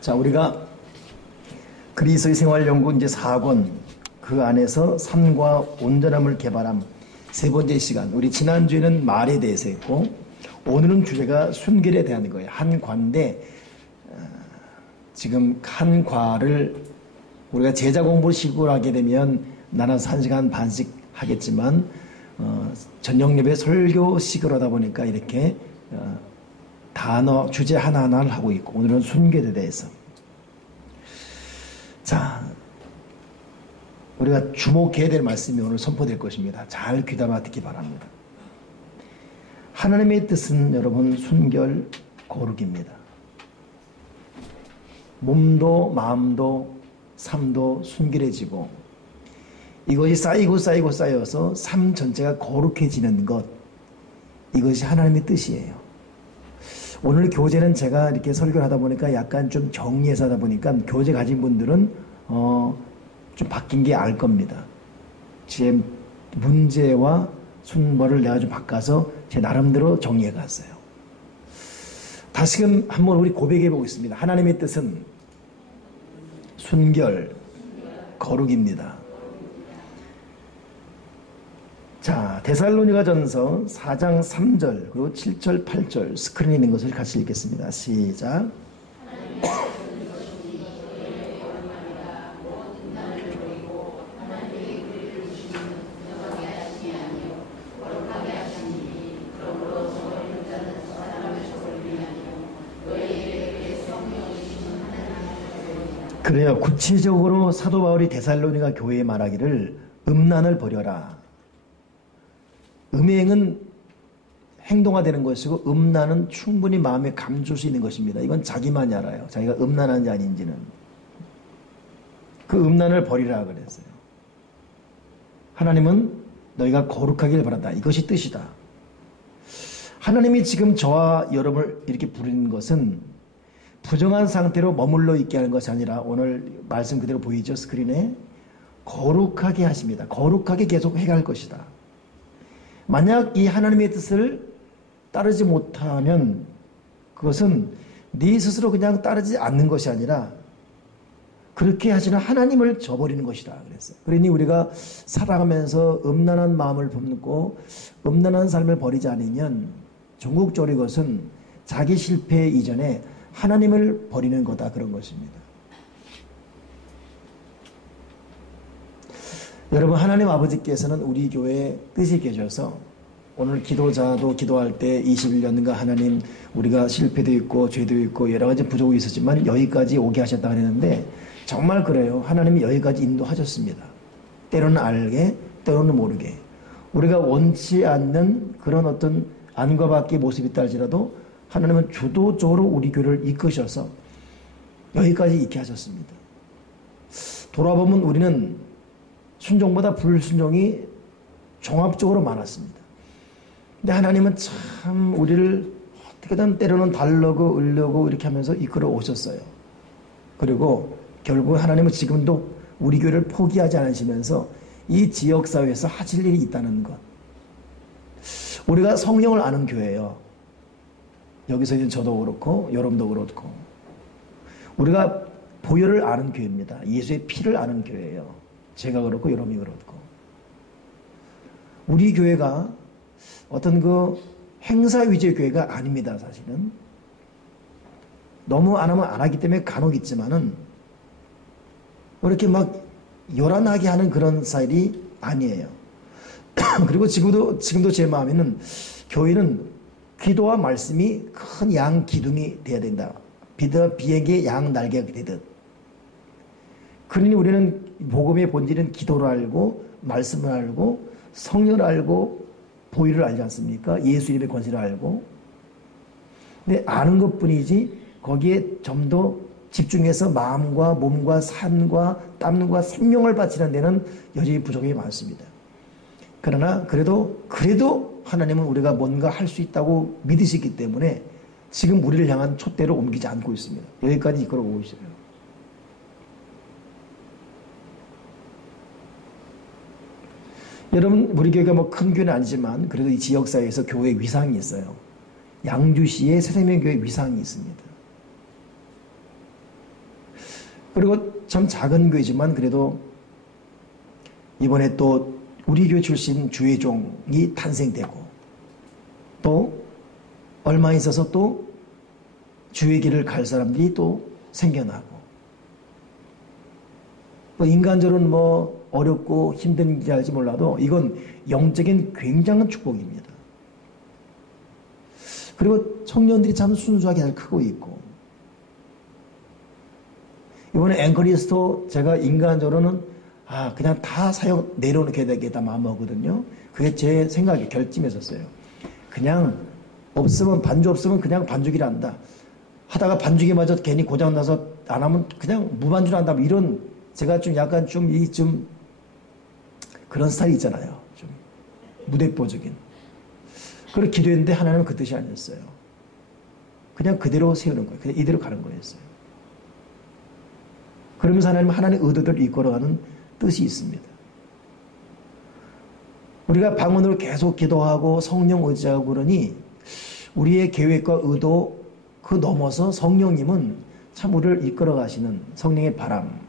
자, 우리가 그리스도의 생활연구 이제 4권 그 안에서 삶과 온전함을 개발함 세 번째 시간. 우리 지난주에는 말에 대해서 했고 오늘은 주제가 순결에 대한 거예요. 한 과인데 지금 한 과를 우리가 제자 공부를 식으로 하게 되면 나눠서 1시간 반씩 하겠지만 저녁 예배 설교식으로 하다 보니까 이렇게 단어 주제 하나하나를 하고 있고 오늘은 순결에 대해서 자 우리가 주목해야 될 말씀이 오늘 선포될 것입니다. 잘 귀담아 듣기 바랍니다. 하나님의 뜻은 여러분 순결 거룩입니다. 몸도 마음도 삶도 순결해지고 이것이 쌓여서 삶 전체가 거룩해지는 것, 이것이 하나님의 뜻이에요. 오늘 교재는 제가 이렇게 설교를 하다 보니까 약간 좀 정리해서 하다 보니까 교재 가진 분들은 좀 바뀐 게 알 겁니다. 제 문제와 순서를 내가 좀 바꿔서 제 나름대로 정리해 갔어요. 다시금 한번 우리 고백해 보겠습니다. 하나님의 뜻은 순결, 거룩입니다. 자, 데살로니가전서 4장 3절 그리고 7절 8절 스크린에 있는 것을 같이 읽겠습니다. 시작. 그래요. 구체적으로 사도 바울이 데살로니가 교회에 말하기를 음란을 버려라. 음행은 행동화되는 것이고 음란은 충분히 마음에 감출 수 있는 것입니다. 이건 자기만이 알아요. 자기가 음란한지 아닌지는. 그 음란을 버리라 그랬어요. 하나님은 너희가 거룩하길 바란다. 이것이 뜻이다. 하나님이 지금 저와 여러분을 이렇게 부르는 것은 부정한 상태로 머물러 있게 하는 것이 아니라 오늘 말씀 그대로 보이죠? 스크린에. 거룩하게 하십니다. 거룩하게 계속 해갈 것이다. 만약 이 하나님의 뜻을 따르지 못하면 그것은 네 스스로 그냥 따르지 않는 것이 아니라 그렇게 하시는 하나님을 저버리는 것이다 그랬어요. 그러니 우리가 살아가면서 음란한 마음을 품고 음란한 삶을 버리지 않으면 전국적으로 이것은 자기 실패 이전에 하나님을 버리는 거다 그런 것입니다. 여러분 하나님 아버지께서는 우리 교회에 뜻이 계셔서 오늘 기도자도 기도할 때 21년인가 하나님 우리가 실패도 있고 죄도 있고 여러 가지 부족이 있었지만 여기까지 오게 하셨다 그랬는데 정말 그래요. 하나님이 여기까지 인도하셨습니다. 때로는 알게 때로는 모르게 우리가 원치 않는 그런 어떤 안과 밖의 모습이 있다 할지라도 하나님은 주도적으로 우리 교회를 이끄셔서 여기까지 있게 하셨습니다. 돌아보면 우리는 순종보다 불순종이 종합적으로 많았습니다. 근데 하나님은 참 우리를 어떻게든 때로는 달라고 으려고 이렇게 하면서 이끌어 오셨어요. 그리고 결국 하나님은 지금도 우리 교회를 포기하지 않으시면서 이 지역사회에서 하실 일이 있다는 것. 우리가 성령을 아는 교회예요. 여기서 있는 저도 그렇고 여러분도 그렇고 우리가 보혈을 아는 교회입니다. 예수의 피를 아는 교회예요. 제가 그렇고 여러분이 그렇고 우리 교회가 어떤 그 행사 위주의 교회가 아닙니다. 사실은 너무 안 하면 안 하기 때문에 간혹 있지만은 이렇게 막 요란하게 하는 그런 스타일이 아니에요. 그리고 지금도 제 마음에는 교회는 기도와 말씀이 큰 양 기둥이 되어야 된다. 비에게 양 날개가 되듯. 그러니 우리는 복음의 본질은 기도를 알고 말씀을 알고 성령을 알고 보혈을 알지 않습니까? 예수 이름의 권세를 알고. 근데 아는 것뿐이지 거기에 좀 더 집중해서 마음과 몸과 삶과 땀과 생명을 바치는 데는 여전히 부족이 많습니다. 그러나 그래도 하나님은 우리가 뭔가 할 수 있다고 믿으시기 때문에 지금 우리를 향한 촛대로 옮기지 않고 있습니다. 여기까지 이끌어오고 있어요. 여러분 우리 교회가 뭐 큰 교회는 아니지만 그래도 이 지역사회에서 교회 위상이 있어요. 양주시에 새생명교회 위상이 있습니다. 그리고 참 작은 교회지만 그래도 이번에 또 우리 교회 출신 주회종이 탄생되고 또 얼마 있어서 또 주의 길을 갈 사람들이 또 생겨나고 뭐 인간적으로는 뭐 어렵고 힘든 일이 할지 몰라도 이건 영적인 굉장한 축복입니다. 그리고 청년들이 참 순수하게 잘 크고 있고 이번에 앵커리스도 제가 인간적으로는 그냥 다 사역 내려놓게 되겠다 마음먹거든요. 그게 제 생각에 결심했었어요. 그냥 없으면 반주 없으면 그냥 반주기를 한다. 하다가 반주기마저 괜히 고장나서 안 하면 그냥 무반주를 한다. 뭐 이런 제가 좀 약간 좀 그런 스타일이 있잖아요. 좀 무대뽀적인. 그렇게 기도했는데 하나님은 그 뜻이 아니었어요. 그냥 그대로 세우는 거예요. 그냥 이대로 가는 거였어요. 그러면서 하나님은 하나님의 의도대로 이끌어가는 뜻이 있습니다. 우리가 방언으로 계속 기도하고 성령 의지하고 그러니 우리의 계획과 의도 그 넘어서 성령님은 참 우리를 이끌어 가시는 성령의 바람.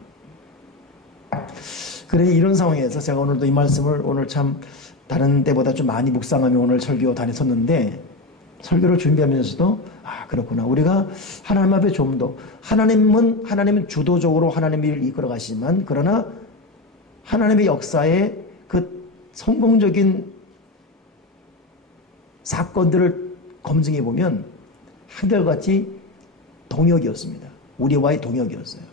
그래 이런 상황에서 제가 오늘도 이 말씀을 오늘 참 다른 때보다 좀 많이 묵상하며 오늘 설교 다녔었는데 설교를 준비하면서도 그렇구나. 우리가 하나님 앞에 좀 더 하나님은 주도적으로 하나님의 일을 이끌어 가시지만 그러나 하나님의 역사에 그 성공적인 사건들을 검증해 보면 한결같이 동역이었습니다. 우리와의 동역이었어요.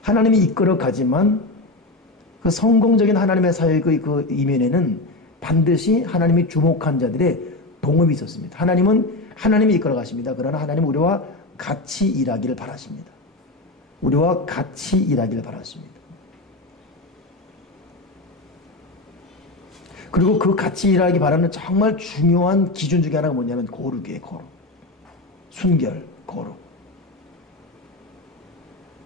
하나님이 이끌어 가지만 그 성공적인 하나님의 사역의 그 이면에는 반드시 하나님이 주목한 자들의 동업이 있었습니다. 하나님이 이끌어 가십니다. 그러나 하나님은 우리와 같이 일하기를 바라십니다. 우리와 같이 일하기를 바라십니다. 그리고 그 같이 일하기 바라는 정말 중요한 기준 중에 하나가 뭐냐면 거룩이에요. 거룩. 순결, 거룩.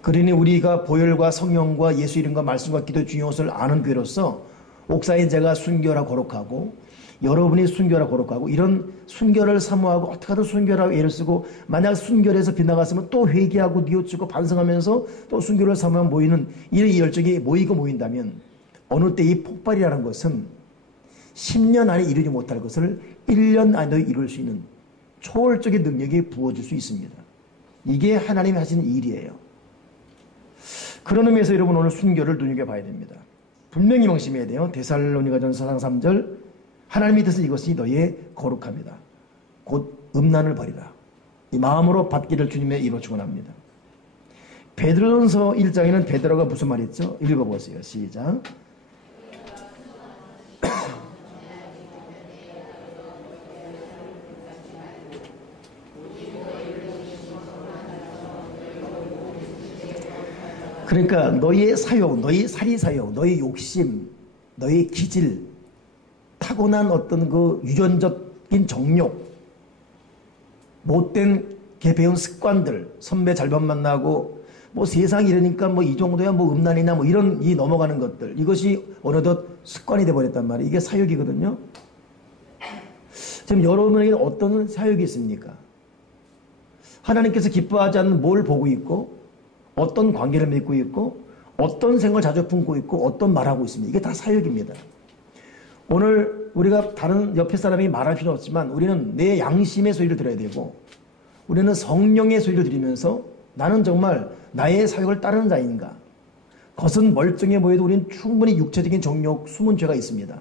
그러니 우리가 보혈과 성령과 예수 이름과 말씀과 기도의 중요한 것을 아는 교회로서 옥사인 제가 순결하고 거룩하고 여러분이 순결하고 거룩하고 이런 순결을 사모하고 어떻게 하든 순결하고 애를 쓰고 만약 순결해서 빗나갔으면 또 회개하고 뉘우치고 반성하면서 또 순결을 사모하면 모이는 이런 열정이 모인다면 어느 때 이 폭발이라는 것은 10년 안에 이루지 못할 것을 1년 안에 이룰 수 있는 초월적인 능력이 부어질 수 있습니다. 이게 하나님이 하시는 일이에요. 그런 의미에서 여러분 오늘 순결을 눈여겨봐야 됩니다. 분명히 명심해야 돼요. 데살로니가전서 4장 3절 하나님의 뜻은 이것이 너희의 거룩합니다. 곧 음란을 버리라. 이 마음으로 받기를 주님의 이로 축원합니다. 베드로전서 1장에는 베드로가 무슨 말이 있죠? 읽어보세요. 시작. 그러니까 너희의 사욕, 너희 사리사욕, 너희 욕심, 너희 기질, 타고난 어떤 그 유전적인 정욕, 못된 배운 습관들, 선배 잘못 만나고 뭐 세상 이러니까 뭐 이 정도야 뭐 음란이나 뭐 이런 이 넘어가는 것들, 이것이 어느덧 습관이 돼버렸단 말이에요. 이게 사욕이거든요. 지금 여러분에게는 어떤 사욕이 있습니까? 하나님께서 기뻐하지 않는 뭘 보고 있고 어떤 관계를 맺고 있고 어떤 생각을 자주 품고 있고 어떤 말하고 있습니다. 이게 다 사욕입니다. 오늘 우리가 다른 옆에 사람이 말할 필요 없지만 우리는 내 양심의 소리를 들어야 되고 우리는 성령의 소리를 들으면서 나는 정말 나의 사욕을 따르는 자인가. 겉은 멀쩡해 보여도 우리는 충분히 육체적인 정욕, 숨은 죄가 있습니다.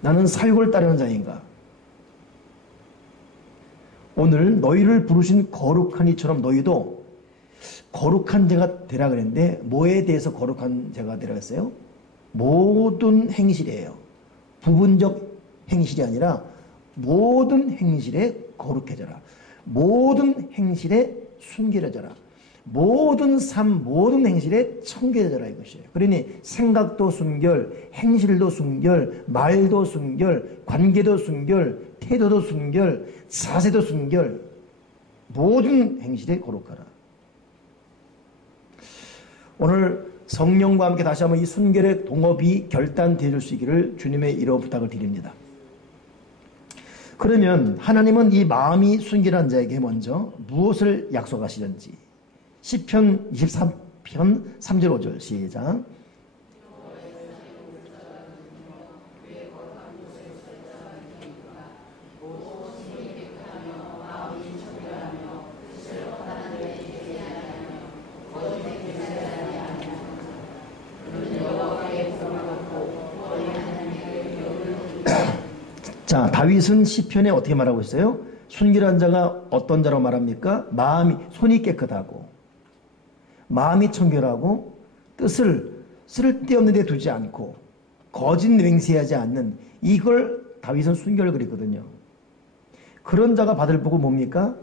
나는 사욕을 따르는 자인가. 오늘 너희를 부르신 거룩한 이처럼 너희도 거룩한 자가 되라 그랬는데 뭐에 대해서 거룩한 자가 되라 그랬어요? 모든 행실이에요. 부분적 행실이 아니라 모든 행실에 거룩해져라. 모든 행실에 순결해져라. 모든 삶, 모든 행실에 청결해져라 이것이에요. 그러니 생각도 순결, 행실도 순결, 말도 순결, 관계도 순결, 태도도 순결, 자세도 순결, 모든 행실에 거룩하라. 오늘 성령과 함께 다시 한번 이 순결의 동업이 결단되어질 수 있기를 주님의 이로 부탁을 드립니다. 그러면 하나님은 이 마음이 순결한 자에게 먼저 무엇을 약속하시는지 시편 23편 3절 5절 시작. 자, 다윗은 시편에 어떻게 말하고 있어요? 순결한 자가 어떤 자로 말합니까? 마음이, 손이 깨끗하고 마음이 청결하고 뜻을 쓸데없는 데 두지 않고 거짓 맹세하지 않는, 이걸 다윗은 순결을 그랬거든요. 그런 자가 받을 복은 뭡니까?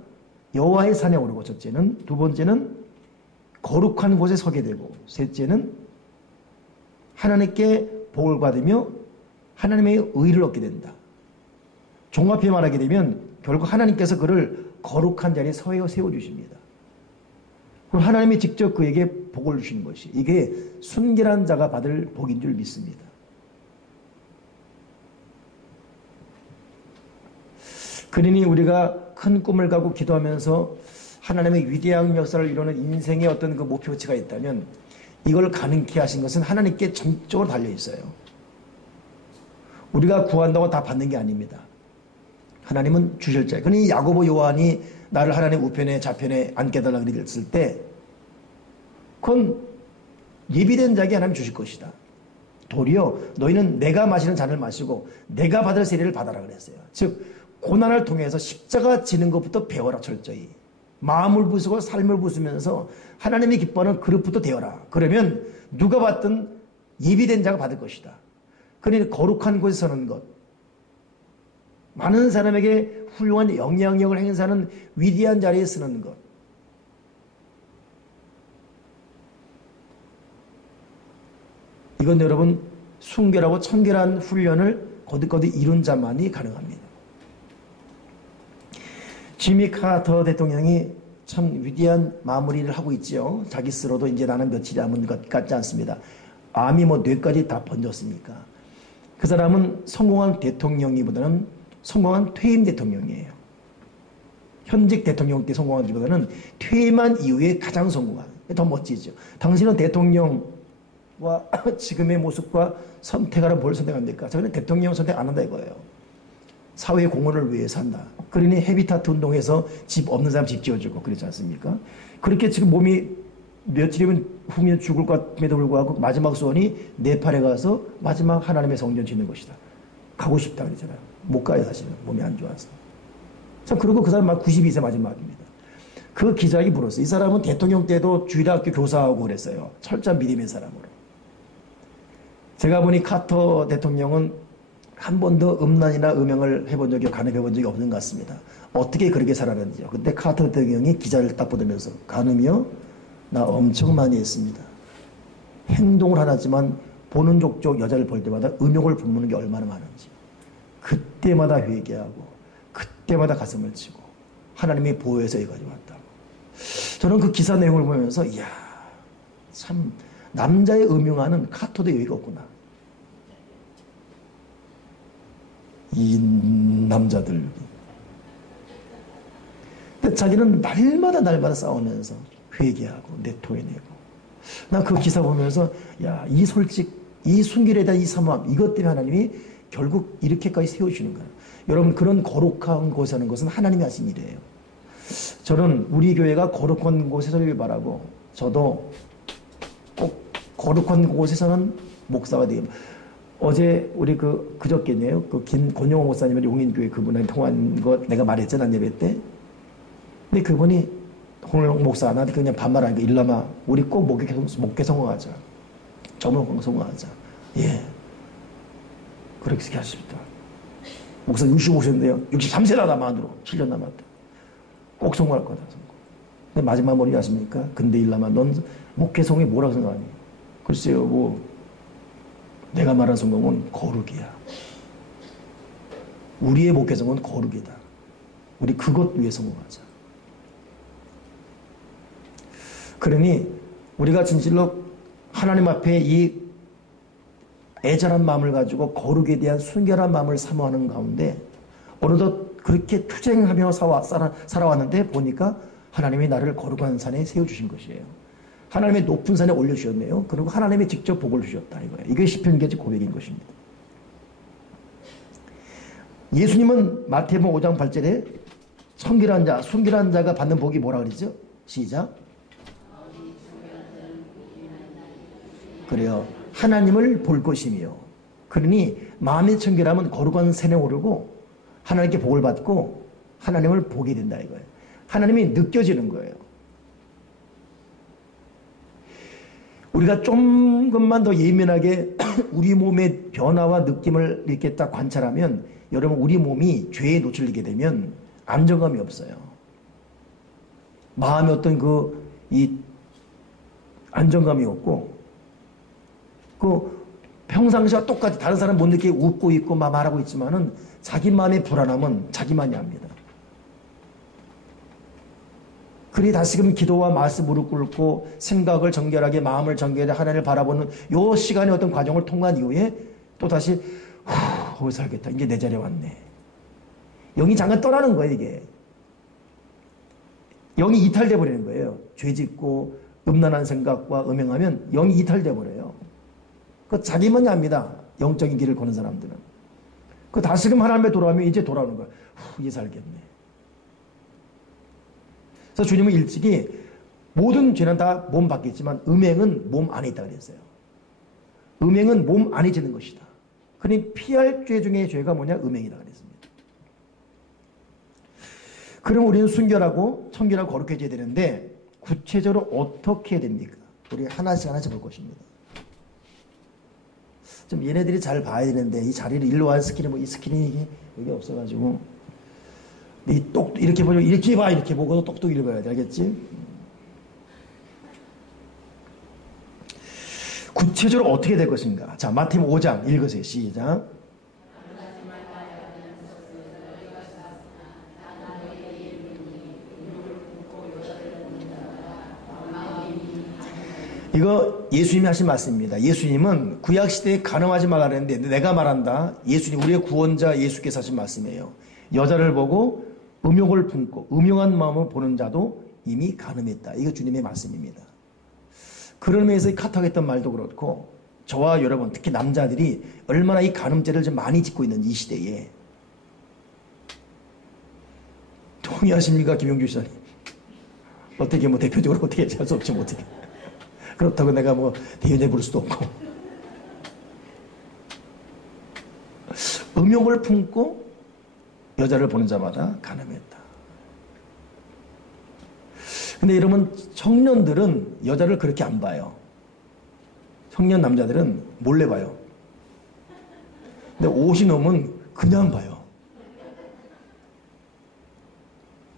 여호와의 산에 오르고, 첫째는, 두 번째는 거룩한 곳에 서게 되고, 셋째는 하나님께 복을 받으며 하나님의 의를 얻게 된다. 종합해 말하게 되면 결국 하나님께서 그를 거룩한 자리에 세워주십니다. 그럼 하나님이 직접 그에게 복을 주시는 것이, 이게 순결한 자가 받을 복인 줄 믿습니다. 그러니 우리가 큰 꿈을 가고 기도하면서 하나님의 위대한 역사를 이루는 인생의 어떤 그 목표치가 있다면, 이걸 가능케 하신 것은 하나님께 전적으로 달려 있어요. 우리가 구한다고 다 받는 게 아닙니다. 하나님은 주실 자예요. 그러니 야고보 요한이 나를 하나님 우편에 좌편에 앉게 해달라고 그랬을 때, 그건 예비된 자에게 하나님 주실 것이다. 도리어 너희는 내가 마시는 잔을 마시고 내가 받을 세례를 받아라 그랬어요. 즉 고난을 통해서 십자가 지는 것부터 배워라. 철저히 마음을 부수고 삶을 부수면서 하나님이 기뻐하는 그릇부터 되어라. 그러면 누가 받든 예비된 자가 받을 것이다. 그러니 거룩한 곳에 서는 것, 많은 사람에게 훌륭한 영향력을 행사하는 위대한 자리에 서는 것, 이건 여러분 순결하고 청결한 훈련을 거듭거듭 이룬 자만이 가능합니다. 지미 카터 대통령이 참 위대한 마무리를 하고 있죠. 자기 스스로도 이제 나는 며칠이 남은 것 같지 않습니다. 암이 뭐 뇌까지 다 번졌으니까. 그 사람은 성공한 대통령이보다는 성공한 퇴임 대통령이에요. 현직 대통령 때 성공하기보다는 퇴임한 이후에 가장 성공한, 더 멋지죠. 당신은 대통령과 지금의 모습과 선택하라면 뭘 선택합니까? 저는 대통령 선택 안 한다 이거예요. 사회 공헌을 위해서 한다. 그러니 헤비타트 운동에서 집 없는 사람 집 지어주고 그렇지 않습니까? 그렇게 지금 몸이 며칠이면 후면 죽을 것 같음에도 불구하고 마지막 소원이 네팔에 가서 마지막 하나님의 성전 짓는 것이다. 가고 싶다 그러잖아요. 못 가요 사실은. 몸이 안 좋아서. 참, 그리고 그 사람 막 92세 마지막입니다. 그 기자에게 물었어요. 이 사람은 대통령 때도 주일학교 교사하고 그랬어요. 철저한 믿음의 사람으로. 제가 보니 카터 대통령은 한 번도 음란이나 음행을 해본 적이, 간음해본 적이 없는 것 같습니다. 어떻게 그렇게 살았는지요. 그때 카터 대통령이 기자를 딱 보면서, 간음이요? 나 엄청 많이 했습니다. 행동을 하나지만 보는 족족 여자를 볼 때마다 음욕을 품는 게 얼마나 많은지. 그때마다 회개하고 그때마다 가슴을 치고 하나님의 보호해서 여기까지 왔다고. 저는 그 기사 내용을 보면서 이야, 참 남자의 음흉하는 카토도 여기가 없구나. 이 남자들. 근데 자기는 날마다 싸우면서 회개하고 내토해내고. 나 그 기사 보면서 야, 이 솔직, 이 순결에 대한 이 사모함, 이것 때문에 하나님이 결국 이렇게까지 세우시는 거예요. 여러분, 그런 거룩한 곳에 사는 것은 하나님이 하신 일이에요. 저는 우리 교회가 거룩한 곳에 서길 바라고, 저도 꼭 거룩한 곳에서는 목사가 되길. 어제 우리 그저께네요. 권영호 목사님이 용인교회 그분한테 통화한 거 내가 말했잖아, 예배 때. 근데 그분이 오늘 목사 나한테 그냥 반말하니까, 일남아 우리 꼭 목회 성공하자. 점을 성공하자. 예. 그렇게 하십니다. 목사 65세인데요. 63세다 만으로 7년 남았다. 꼭 성공할 거다. 성공. 근데 마지막 뭐라고 하십니까? 근데 일남아 넌 목회 성공이 뭐라고 생각하니? 글쎄요, 뭐 내가 말한 성공은 거룩이야. 우리의 목회 성공은 거룩이다. 우리 그것 위해 성공하자. 그러니 우리가 진실로 하나님 앞에 이 애절한 마음을 가지고 거룩에 대한 순결한 마음을 사모하는 가운데 어느덧 그렇게 투쟁하며 살아왔는데 보니까 하나님이 나를 거룩한 산에 세워주신 것이에요. 하나님의 높은 산에 올려주셨네요. 그리고 하나님이 직접 복을 주셨다 이거예요. 이게 시편기의 고백인 것입니다. 예수님은 마태복음 5장 8절에 순결한 자가 받는 복이 뭐라 그러죠? 시작. 그래요. 하나님을 볼 것이며. 그러니 마음의 청결하면 거룩한 산에 오르고 하나님께 복을 받고 하나님을 보게 된다 이거예요. 하나님이 느껴지는 거예요. 우리가 조금만 더 예민하게 우리 몸의 변화와 느낌을 이렇게 딱 관찰하면 여러분 우리 몸이 죄에 노출되게 되면 안정감이 없어요. 마음에 어떤 이 안정감이 없고 평상시와 똑같이 다른 사람 못 느끼게 웃고 있고 막 말하고 있지만은 자기 마음의 불안함은 자기만이 압니다. 그리 다시금 기도와 말씀 무릎 꿇고 생각을 정결하게 마음을 정결하게 하나님을 바라보는 요 시간의 어떤 과정을 통한 이후에 또 다시 거기서 살겠다. 이제 내 자리에 왔네. 영이 잠깐 떠나는 거예요 이게. 영이 이탈돼 버리는 거예요. 죄 짓고 음란한 생각과 음행하면 영이 이탈돼 버려요. 그 자기만이 압니다. 영적인 길을 거는 사람들은. 그 다시금 하나님에 돌아오면 이제 돌아오는 거예요. 이제 살겠네. 그래서 주님은 일찍이 모든 죄는 다 몸 밖에 있지만 음행은 몸 안에 있다 그랬어요. 음행은 몸 안에 짓는 것이다. 그러니 피할 죄 중에 죄가 뭐냐? 음행이다 그랬습니다. 그럼 우리는 순결하고 청결하고 거룩해져야 되는데 구체적으로 어떻게 해야 됩니까? 우리 하나씩 볼 것입니다. 좀 얘네들이 잘 봐야 되는데 이 자리를 일로 와 스크린 이 스크린이 여기 없어가지고 이렇게 보죠. 이렇게 봐 이렇게 보고도 똑똑 읽어야 돼. 알겠지? 구체적으로 어떻게 될 것인가? 자, 마태복음 5장 읽으세요. 시작. 이거 예수님이 하신 말씀입니다. 예수님은 구약시대에 간음하지 말라 그랬는데 내가 말한다. 예수님, 우리의 구원자 예수께서 하신 말씀이에요. 여자를 보고 음욕을 품고 음흉한 마음을 보는 자도 이미 간음했다. 이거 주님의 말씀입니다. 그런 면에서 카톡했던 말도 그렇고 저와 여러분 특히 남자들이 얼마나 이 간음죄를 좀 많이 짓고 있는 이 시대에 동의하십니까? 김용주 시장님. 어떻게 대표적으로 어떻게 할 수 없지 못해. 그렇다고 내가 대연해 부를 수도 없고. 음욕을 품고 여자를 보는 자마다 간음했다. 근데 여러분 청년들은 여자를 그렇게 안 봐요. 청년 남자들은 몰래 봐요. 근데 50 넘으면 그냥 봐요.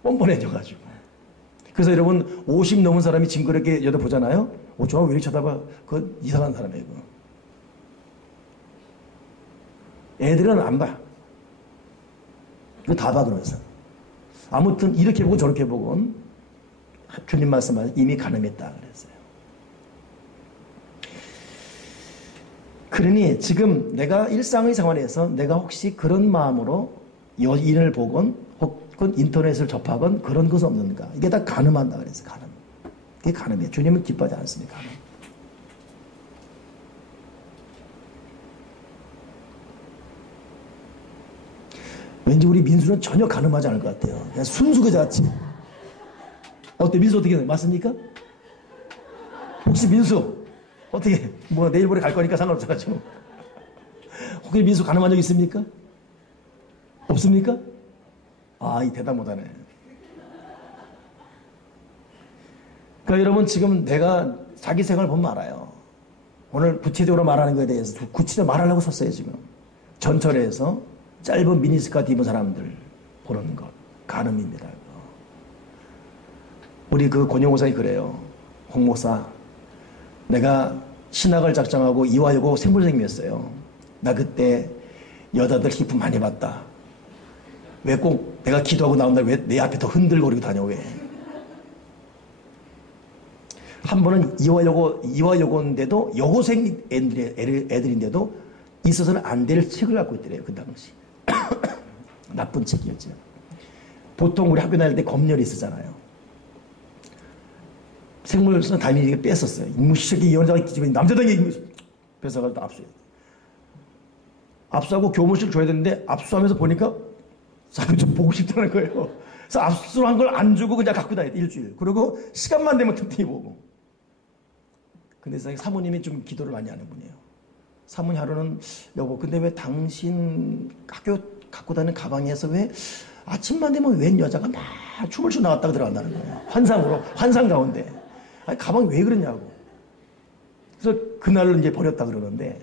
뻔뻔해져가지고. 그래서 여러분 50 넘은 사람이 징그럽게 여자 보잖아요. 저거 왜 이렇게 쳐다봐? 그건 이상한 사람이에요. 그거. 애들은 안 봐. 이거 다 봐 그러면서. 아무튼 이렇게 보고 저렇게 보고 주님 말씀은 이미 간음했다 그랬어요. 그러니 지금 내가 일상의 생활에서 내가 혹시 그런 마음으로 여인을 보건 혹은 인터넷을 접하건 그런 것은 없는가? 이게 다 간음한다 그랬어요. 간음. 그게 간음이에요. 주님은 기뻐하지 않습니다. 간음. 왠지 우리 민수는 전혀 간음하지 않을 것 같아요. 그냥 순수 그 자체. 어때? 민수 어떻게 돼? 맞습니까? 혹시 민수 어떻게 내일 모레 갈 거니까 상관없어가지고 혹시 민수 간음한 적 있습니까? 없습니까? 이 대답 못하네. 그러니까 여러분 지금 내가 자기 생활을 보면 알아요. 오늘 구체적으로 말하는 것에 대해서 구체적으로 말하려고 썼어요. 지금 전철에서 짧은 미니스커트 입은 사람들 보는 것 간음입니다. 우리 권영호사이 그래요. 홍 목사, 내가 신학을 작정하고 이화여고 생물선생님이었어요. 나 그때 여자들 히프 많이 봤다. 왜 꼭 내가 기도하고 나온다 왜 내 앞에 더 흔들거리고 다녀 왜? 한 번은 이화여고인데도 여고생 애들인데도 있어서는 안 될 책을 갖고 있더래요. 그 당시. 나쁜 책이었죠. 보통 우리 학교 다닐 때 검열이 있었잖아요. 생물선 담임이 뺐었어요. 이무시새끼 여자가 남자들에게 뺏어가지고 압수해요. 압수하고 교무실 줘야 되는데 압수하면서 보니까 사람이 좀 보고 싶다는 거예요. 그래서 압수한 걸 안 주고 그냥 갖고 다녔대, 일주일. 그리고 시간만 되면 틈틈이 보고. 근데 사모님이 좀 기도를 많이 하는 분이에요. 사모님 하루는 여보, 근데 왜 당신 학교 갖고 다니는 가방에서 왜 아침만 되면 웬 여자가 막 춤을 추고 나왔다가 들어간다는 거예요. 환상 가운데. 아니, 가방이 왜 그러냐고. 그래서 그날로 이제 버렸다 그러는데,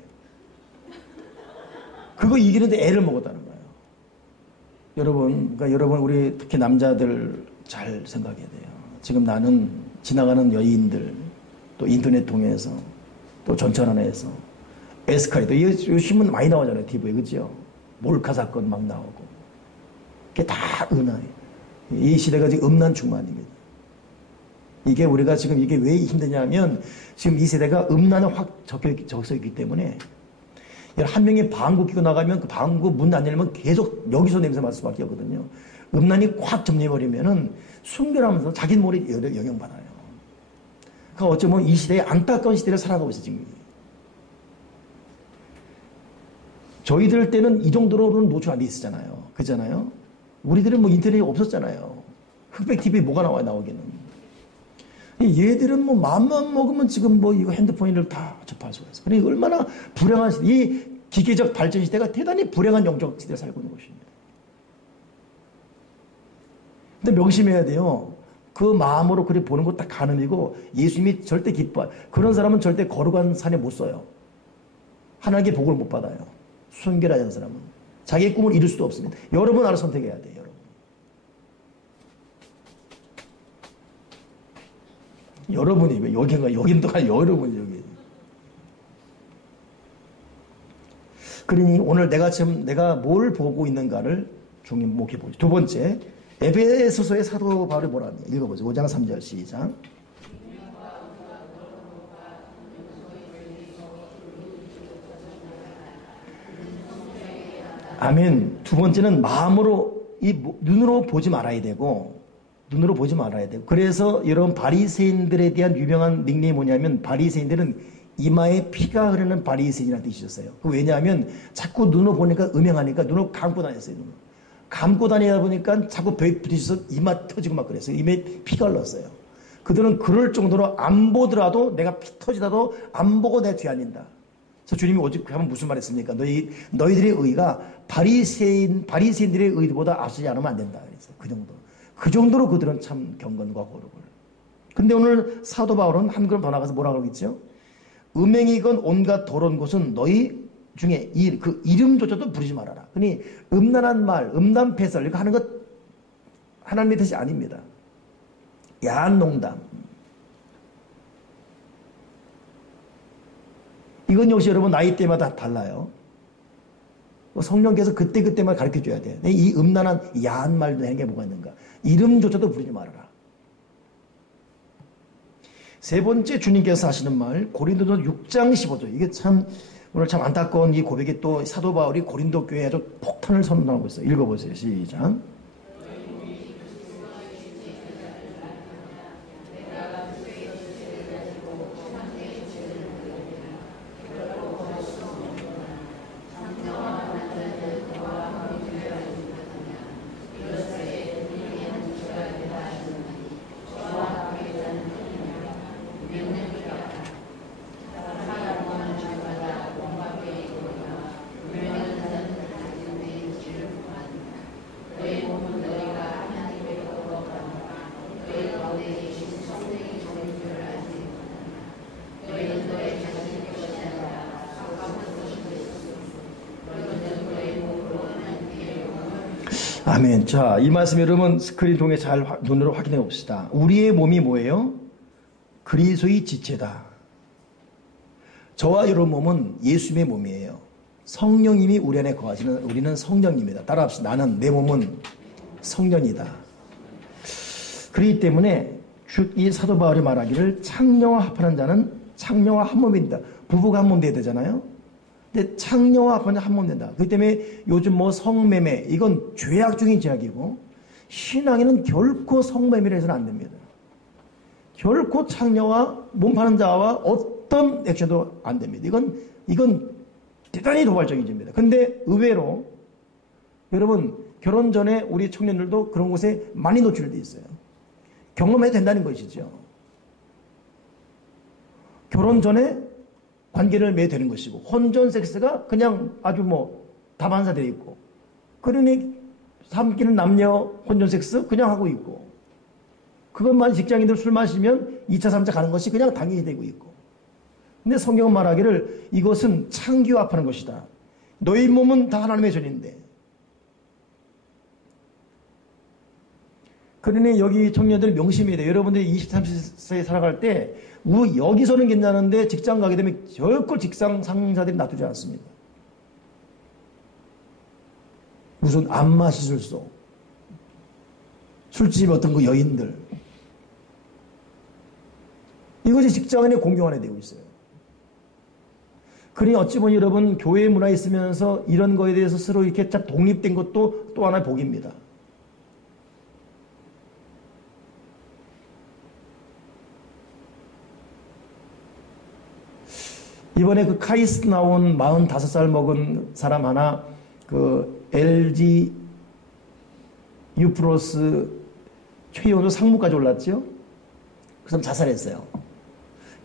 그거 이기는데 애를 먹었다는 거예요. 그러니까 여러분, 우리 특히 남자들 잘 생각해야 돼요. 지금 나는 지나가는 여인들, 또 인터넷 통해서, 또 전철 안에서, 에스컬레이터, 이 신문 많이 나오잖아요, TV에, 그죠? 몰카 사건 막 나오고. 그게 다 음란이에요. 이 시대가 지금 음란 충만입니다. 이게 우리가 지금 이게 왜 힘드냐면, 지금 이 세대가 음란에 확 적혀 있기 때문에, 한 명이 방구 끼고 나가면 그 방구 문 안 열면 계속 여기서 냄새 맡을 수밖에 없거든요. 음란이 꽉 점령해버리면은 순결하면서 자기 머리에 영향받아요. 그러니까 어쩌면 이 시대에 안타까운 시대를 살아가고 있어요, 지금. 저희들 때는 이 정도로는 노출 안 돼 있었잖아요. 그잖아요? 우리들은 뭐 인터넷이 없었잖아요. 흑백 TV에 뭐가 나오기는. 얘들은 뭐 맘만 먹으면 지금 뭐 이거 핸드폰을 다 접할 수가 있어요. 그러니까 얼마나 불행한 시대, 이 기계적 발전 시대가 대단히 불행한 영적 시대에 살고 있는 것입니다. 근데 명심해야 돼요. 그 마음으로 그리 보는 것 다 간음이고 예수님이 절대 기뻐. 그런 사람은 절대 거룩한 산에 못 써요. 하나님께 복을 못 받아요. 순결하지 않은 사람은. 자기의 꿈을 이룰 수도 없습니다. 여러분 알아서 선택해야 돼요. 여러분. 여러분이 왜 여긴가 여긴도 여러분이 여기. 그러니 오늘 내가 뭘 보고 있는가를 주목해 보죠. 두 번째, 에베소서의 사도 바울이 뭐라 하냐. 읽어보죠. 5장 3절 시작. 아멘. 두 번째는 마음으로, 눈으로 보지 말아야 되고, 그래서 여러분 바리새인들에 대한 유명한 닉네임이 뭐냐면, 바리새인들은 이마에 피가 흐르는 바리새인이라는 뜻이었어요. 왜냐하면 자꾸 눈으로 보니까 음행하니까 눈을 감고 다녔어요. 눈을. 감고 다니다 보니까 자꾸 벽에 부딪혀서 이마 터지고 막 그랬어요. 이마에 피가 흘렀어요. 그들은 그럴 정도로 안 보더라도 내가 피 터지다도 안 보고 내 뒤 아닌다. 그래서 주님이 오직 하면 무슨 말 했습니까? 너희들의 의가 바리새인들의 의보다 앞서지 않으면 안 된다. 그랬어요. 그 정도로 그들은 참 경건과 거룩을. 근데 오늘 사도 바울은 한 걸음 더 나가서 뭐라고 그러겠죠? 음행이건 온갖 더러운 것은 너희 중에 그 이름조차도 부르지 말아라. 그러니 음란한 말, 음란 패설 이렇게 하는 것 하나님의 뜻이 아닙니다. 야한 농담. 이건 역시 여러분 나이 때마다 달라요. 성령께서 그때만 가르쳐줘야 돼요. 이 음란한 야한 말도 하는 게 뭐가 있는가. 이름조차도 부르지 말아라. 세 번째 주님께서 하시는 말, 고린도전 6장 15절. 이게 참 오늘 참 안타까운 이 고백이 또 사도 바울이 고린도 교회에 아주 폭탄을 선언하고 있어요. 읽어보세요. 시작. 아멘. 자, 이 말씀 여러분 스크린 통해 잘 눈으로 확인해 봅시다. 우리의 몸이 뭐예요? 그리스도의 지체다. 저와 여러분 몸은 예수님의 몸이에요. 성령님이 우리 안에 거하시는 우리는 성령입니다. 따라합시다. 내 몸은 성령이다. 그렇기 때문에 이 사도 바울이 말하기를 창녀와 합하는 자는 창녀와 한 몸이다. 부부가 한 몸 돼야 되잖아요. 근데 창녀와 합하는 한 몸 된다. 그렇기 때문에 요즘 뭐 성매매 이건 죄악 중인 죄악이고 신앙에는 결코 성매매를 해서는 안 됩니다. 결코 창녀와 몸 파는 자와 어떤 액션도 안 됩니다. 이건 대단히 도발적인 죄입니다. 근데 의외로 여러분 결혼 전에 우리 청년들도 그런 곳에 많이 노출되어 있어요. 경험해도 된다는 것이죠. 결혼 전에 관계를 맺어야 되는 것이고 혼전 섹스가 그냥 아주 다반사되어 있고 그러니 삼키는 남녀 혼전 섹스 그냥 하고 있고 그것만 직장인들 술 마시면 2차 3차 가는 것이 그냥 당연히 되고 있고 근데 성경은 말하기를 이것은 창기화합하는 것이다. 너희 몸은 다 하나님의 전인데 그러니 여기 청년들 명심해야 돼요. 여러분들이 20, 30세 살아갈 때 여기서는 괜찮은데 직장 가게 되면 결코 직장 상사들이 놔두지 않습니다. 무슨 안마 시술소, 술집 어떤 그 여인들 이것이 직장인의 공경 안에 되고 있어요. 그러니 어찌 보니 여러분 교회 문화에 있으면서 이런 거에 대해서 스스로 이렇게 딱 독립된 것도 또 하나의 복입니다. 이번에 그 카이스트 나온 45살 먹은 사람 하나 그 LG U+ 최연소 상무까지 올랐죠. 그 사람 자살했어요.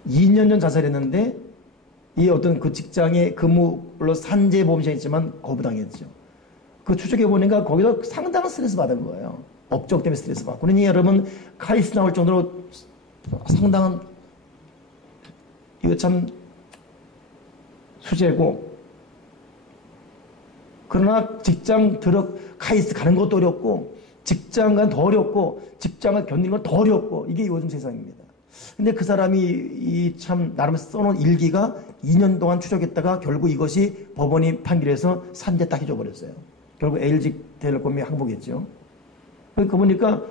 2년 전 자살했는데 이 어떤 그 직장에 근무로 산재보험이 있지만 거부당했죠. 그 추적해 보니까 거기서 상당한 스트레스 받은 거예요. 업적 때문에 스트레스 받고. 그러니 여러분 카이스트 나올 정도로 상당한 이거 참 수재고 그러나 직장 카이스트 가는 것도 어렵고 직장 간 더 어렵고 직장을 견디는 건 더 어렵고 이게 요즘 세상입니다. 근데 그 사람이 참 나름 써놓은 일기가 2년 동안 추적했다가 결국 이것이 법원이 판결해서 산재 딱 해줘버렸어요. 결국 LG텔레콤이 항복했죠. 그 보니까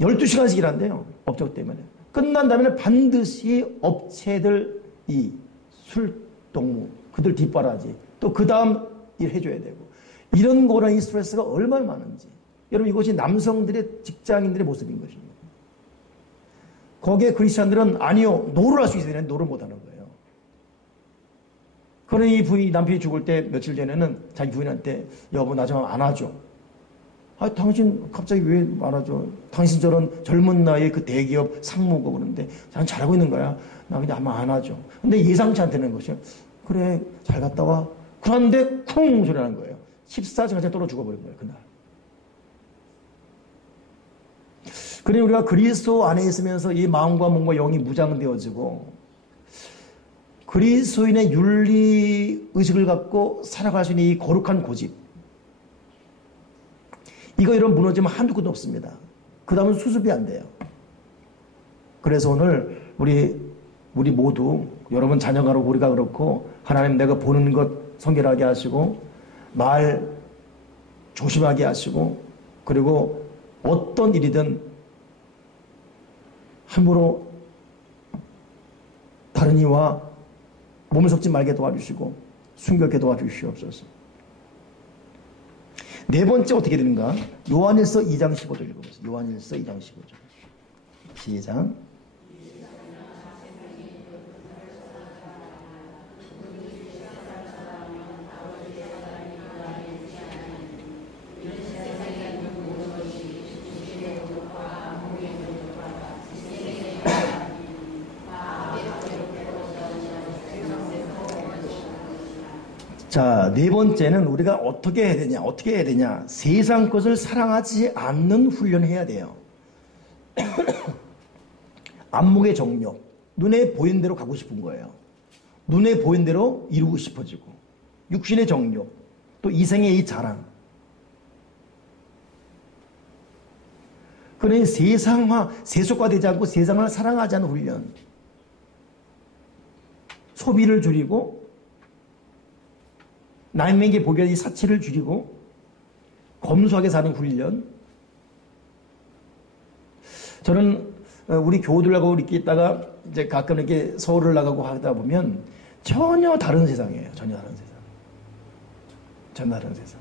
12시간씩 일한대요. 업적 때문에. 끝난 다음에 반드시 업체들 이 술동무 그들 뒷바라지 또 그 다음 일 해줘야 되고 이런 거랑 이 스트레스가 얼마나 많은지 여러분 이것이 남성들의 직장인들의 모습인 것입니다. 거기에 크리스찬들은 아니요 노를 할 수 있어야 되는데 노를 못하는 거예요. 그러니 남편이 죽을 때 며칠 전에는 자기 부인한테 여보 나 좀 안아줘. 아 당신 갑자기 왜 안아줘. 당신 저런 젊은 나이에 그 대기업 상무고 그러는데 난 잘하고 있는 거야. 나 그냥 한번 안아줘. 근데 예상치 않다는 것이요. 그래 잘 갔다 와. 그런데 쿵 소리 나는 거예요. 14시간째 떨어 죽어버린 거예요 그날. 그러니 우리가 그리스도 안에 있으면서 이 마음과 몸과 영이 무장되어지고 그리스도인의 윤리 의식을 갖고 살아갈 수 있는 이 거룩한 고집 이거 이런 무너지면 한두 끝도 없습니다. 그 다음은 수습이 안 돼요. 그래서 오늘 우리 모두 여러분 자녀가 그렇고 우리가 그렇고 하나님 내가 보는 것 성결하게 하시고 말 조심하게 하시고 그리고 어떤 일이든 함부로 다른 이와 몸을 섞지 말게 도와주시고 순결하게 도와주시옵소서. 네 번째 어떻게 되는가? 요한일서 2장 15절 읽어보세요. 요한일서 2장 15절 시작. 자, 네 번째는 우리가 어떻게 해야 되냐. 세상 것을 사랑하지 않는 훈련을 해야 돼요. 안목의 정욕, 눈에 보이는 대로 가고 싶은 거예요. 눈에 보이는 대로 이루고 싶어지고, 육신의 정욕, 또 이생의 이 자랑. 그러니 세속화되지 않고 세상을 사랑하지 않는 훈련. 소비를 줄이고, 남에게 보게 이 사치를 줄이고 검소하게 사는 훈련. 저는 우리 교우들하고 이렇게 있다가 이제 가끔 이렇게 서울을 나가고 하다 보면 전혀 다른 세상이에요. 전혀 다른 세상. 전혀 다른 세상.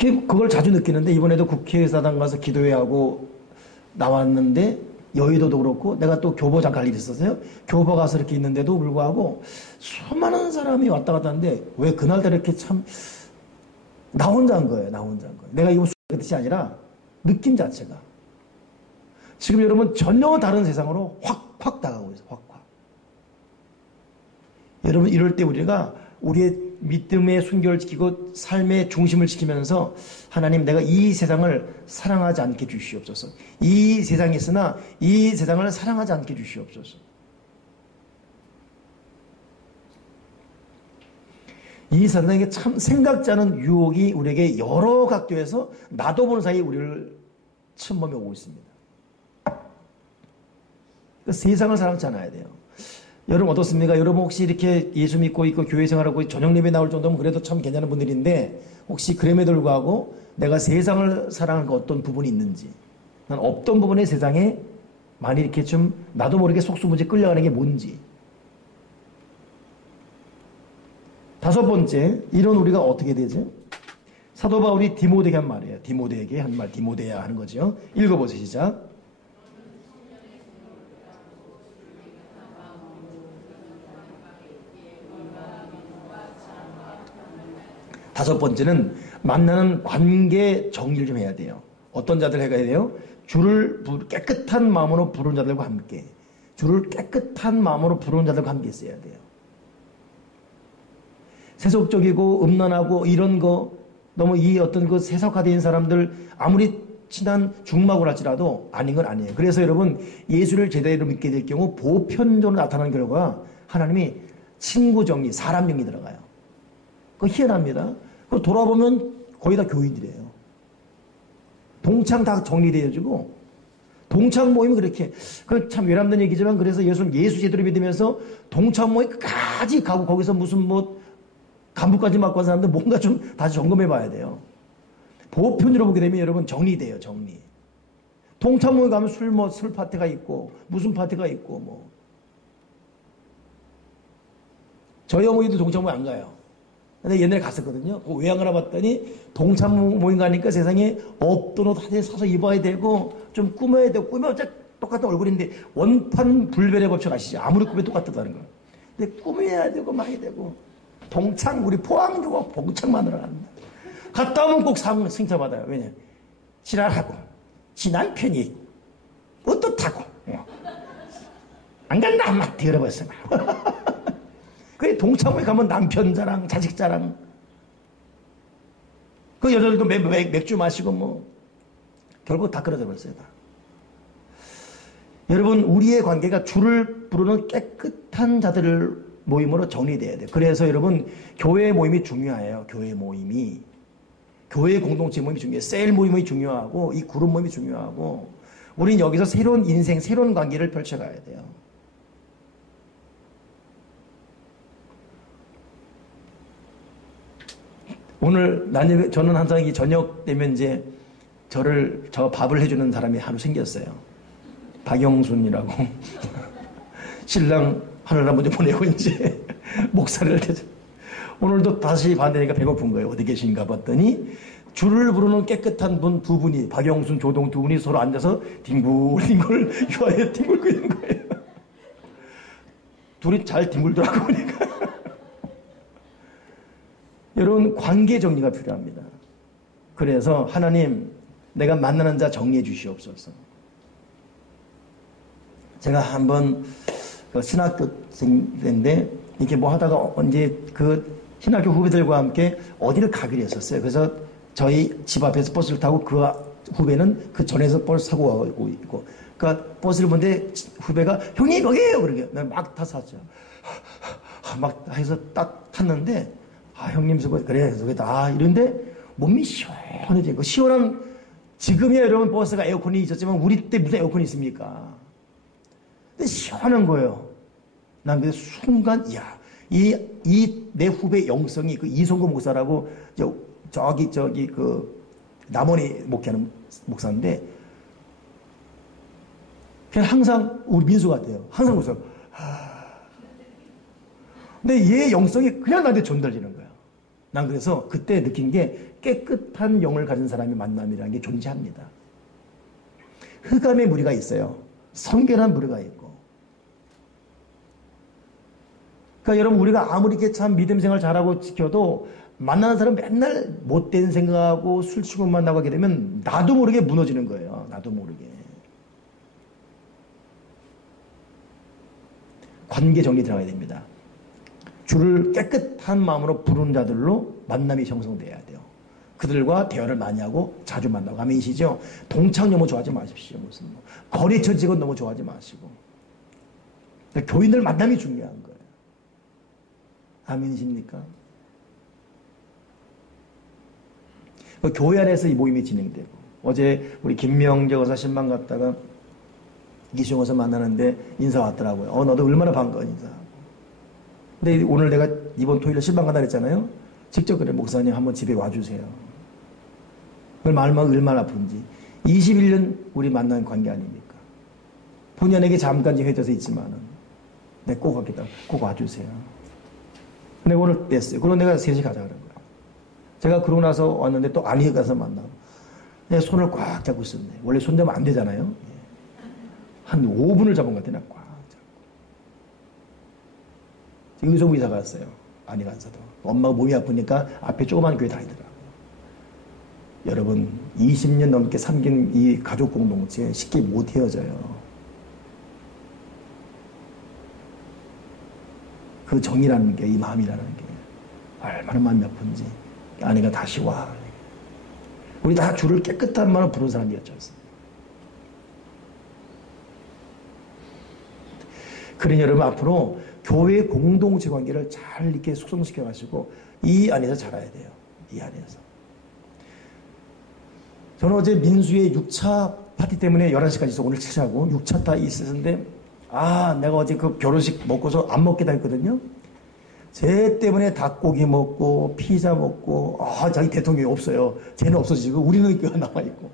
그걸 자주 느끼는데 이번에도 국회의사당 가서 기도회 하고 나왔는데 여의도도 그렇고 내가 또 교보장 갈 일이 있었어요. 교보 가서 이렇게 있는데도 불구하고 수많은 사람이 왔다 갔다 하는데 왜 그날따라 이렇게 참 나 혼자 한 거예요. 나 혼자 한 거예요. 내가 이거 그 뜻이 아니라 느낌 자체가 지금 여러분 전혀 다른 세상으로 확 다가오고 있어요. 확. 여러분 이럴 때 우리가 우리의 믿음의 순결을 지키고 삶의 중심을 지키면서 하나님 내가 이 세상을 사랑하지 않게 주시옵소서. 이 세상에 있으나 이 세상을 사랑하지 않게 주시옵소서. 이 세상에 참 생각지 않은 유혹이 우리에게 여러 각도에서 나도 모르는 사이에 우리를 침범해 오고 있습니다. 그 세상을 사랑하지 않아야 돼요. 여러분 어떻습니까? 여러분 혹시 이렇게 예수 믿고 있고 교회 생활하고 저녁 예배 나올 정도면 그래도 참 괜찮은 분들인데 혹시 그럼에도 불구하고 내가 세상을 사랑하는 그 어떤 부분이 있는지 난 없던 부분에 세상에 많이 이렇게 좀 나도 모르게 속수무지 끌려가는 게 뭔지. 다섯 번째, 이런 우리가 어떻게 되죠? 사도 바울이 디모데에게 한 말이에요. 디모데에게 한 말, 디모데야 하는 거죠. 읽어보세요. 시작. 다섯 번째는 만나는 관계 정리를 좀 해야 돼요. 어떤 자들 해야 돼요? 주를 깨끗한 마음으로 부르는 자들과 함께. 주를 깨끗한 마음으로 부르는 자들과 함께 있어야 돼요. 세속적이고 음란하고 이런 거 너무 이 어떤 그 세속화된 사람들 아무리 친한 중마고를 할지라도 아닌 건 아니에요. 그래서 여러분 예수를 제대로 믿게 될 경우 보편적으로 나타나는 결과 하나님이 친구 정리, 사람 정리 들어가요. 그거 희한합니다. 그 돌아보면 거의 다 교인들이에요. 동창 다 정리되어지고 동창 모임은 그렇게 그 참 외람된 얘기지만 그래서 예수 제대로 믿으면서 동창 모임 끝까지 가고 거기서 무슨 뭐 간부까지 맡고 한 사람들 뭔가 좀 다시 점검해 봐야 돼요. 보편적으로 보게 되면 여러분 정리돼요. 정리. 동창 모임 가면 술 파티가 있고 무슨 파티가 있고 뭐 저희 어머니도 동창 모임 안 가요. 근데 옛날에 갔었거든요. 왜 안 가나 봤더니 동창 모임 가니까 세상에 없던 옷 하나 사서 입어야 되고 좀 꾸며야 되고 꾸미면 똑같은 얼굴인데 원판 불변의 법칙 아시죠? 아무리 꾸며도 똑같다는 거. 근데 꾸며야 되고 막 해야 되고 동창 우리 포항도 동창 만들어 갑니다. 갔다 오면 꼭 칭찬받아요. 왜냐? 지랄하고 지 남편이 어떻다고 안 간다 막 들어버렸어. 그 동창회 가면 남편 자랑, 자식 자랑. 그 여자들도 맥주 마시고 뭐 결국 다 끊어져 버렸어요. 다. 여러분 우리의 관계가 주를 부르는 깨끗한 자들을 모임으로 정리돼야 돼요. 그래서 여러분 교회 모임이 중요해요. 교회 모임이. 교회 공동체 모임이 중요해요. 셀 모임이 중요하고 이 그룹 모임이 중요하고 우린 여기서 새로운 인생, 새로운 관계를 펼쳐가야 돼요. 오늘 저는 항상 이 저녁 되면 이제 저 밥을 해주는 사람이 하루 생겼어요. 박영순이라고. 신랑 하늘아버지 보내고 이제 목사를 해줘. 오늘도 다시 반대니까 배고픈 거예요. 어디 계신가 봤더니 주를 부르는 깨끗한 분 두 분이 박영순, 조동 두 분이 서로 앉아서 뒹굴뒹굴 유아에 뒹굴고 있는 거예요. 둘이 잘 뒹굴더라고 보니까. 여러분 관계 정리가 필요합니다. 그래서 하나님 내가 만나는 자 정리해 주시옵소서. 제가 한번 신학교생인데 이렇게 뭐 하다가 언제 그 신학교 후배들과 함께 어디를 가기로 했었어요. 그래서 저희 집 앞에서 버스를 타고 그 후배는 그 전에서 버스 타고 가고 있고 그러니까 버스를 보는데 후배가 형님 거기에요 그러게 막 탔었죠. 막 해서 딱 탔는데 형님 수고 그래 수고했다 이런데 몸이 시원해지고 시원한 지금이야 여러분 버스가 에어컨이 있었지만 우리 때 무슨 에어컨이 있습니까? 근데 시원한 거예요. 난 그 순간 이 내 후배 영성이 그 이성구 목사라고 저기 그 남원에 목회하는 목사인데 그냥 항상 우리 민수 같아요. 항상 웃어요. 근데 얘 영성이 그냥 나한테 전달되는 거야. 난 그래서 그때 느낀 게 깨끗한 영을 가진 사람의 만남이라는 게 존재합니다. 흑암의 무리가 있어요. 성결한 무리가 있고. 그러니까 여러분 우리가 아무리 이렇게 참 믿음 생활 잘하고 지켜도 만나는 사람 맨날 못된 생각하고 술 취고 만나고 하게 되면 나도 모르게 무너지는 거예요. 나도 모르게. 관계 정리 들어가야 됩니다. 주를 깨끗한 마음으로 부르는 자들로 만남이 형성돼야 돼요. 그들과 대화를 많이 하고 자주 만나고. 아멘이시죠? 동창 너무 좋아하지 마십시오. 무슨 거래처 직원 너무 좋아하지 마시고. 그러니까 교인들 만남이 중요한 거예요. 아멘이십니까? 교회 안에서 이 모임이 진행되고, 어제 우리 김명재 의사 신방 갔다가 이기수영 의사 만나는데 인사 왔더라고요. 너도 얼마나 반가워 인사하고. 근데 오늘 내가 이번 토요일에 신방 간다 그랬잖아요. 직접 그래, 목사님 한번 집에 와주세요. 얼마나 아픈지. 21년 우리 만난 관계 아닙니까? 본연에게 잠깐 헤어져서 있지만은 내가 꼭 하겠다. 꼭 와주세요. 근데 오늘 뺐어요. 그럼 내가 3시 가자 그런 거야. 제가 그러고 나서 왔는데 또 안희에 가서 만나고 내 손을 꽉 잡고 있었네. 원래 손 잡으면 안 되잖아요. 한 5분을 잡은 것 같아. 나 꽉 잡고. 의som 의사 갔어요. 안희 간사도. 엄마가 몸이 아프니까 앞에 조그만 교회 다니더라고요. 여러분 20년 넘게 삼긴 이 가족 공동체 쉽게 못 헤어져요. 그 정이라는 게, 이 마음이라는 게 얼마나 마음이 아픈지. 아내가 다시 와. 우리 다 주를 깨끗한 마음으로 부른 사람이었죠. 그러니 여러분 앞으로 교회 공동체 관계를 잘 이렇게 숙성시켜 가지고 이 안에서 자라야 돼요. 이 안에서. 저는 어제 민수의 6차 파티 때문에 11시까지 있어 오늘 7차고 6차 다 있었는데 내가 어제 그 결혼식 먹고서 안 먹겠다 했거든요. 쟤 때문에 닭고기 먹고 피자 먹고 자기 대통령이 없어요. 쟤는 없어지고 우리는 그 남아있고.